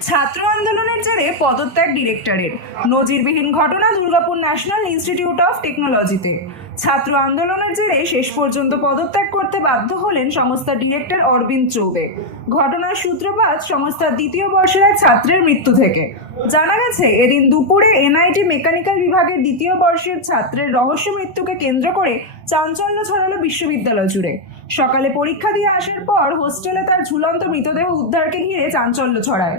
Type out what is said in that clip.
ছাত্র আন্দোলনের জেরে পদত্যাগ ডিরেক্টরের। নজিরবিহীন ঘটনা দুর্গাপুর ন্যাশনাল ইনস্টিটিউট অফ টেকনোলজিতে। ছাত্র আন্দোলনের জেরে শেষ পর্যন্ত পদত্যাগ করতে বাধ্য হলেন সংস্থার ডিরেক্টর অরবিন্দ চৌবে। ঘটনার সূত্রপাত সংস্থার দ্বিতীয় বর্ষের এক ছাত্রের মৃত্যু থেকে। জানা গেছে, এদিন দুপুরে এনআইটি মেকানিক্যাল বিভাগের দ্বিতীয় বর্ষের ছাত্রের রহস্য মৃত্যুকে কেন্দ্র করে চাঞ্চল্য ছড়ালো বিশ্ববিদ্যালয় জুড়ে। সকালে পরীক্ষা দিয়ে আসার পর হোস্টেলে তার ঝুলন্ত মৃতদেহ উদ্ধারকে ঘিরে চাঞ্চল্য ছড়ায়।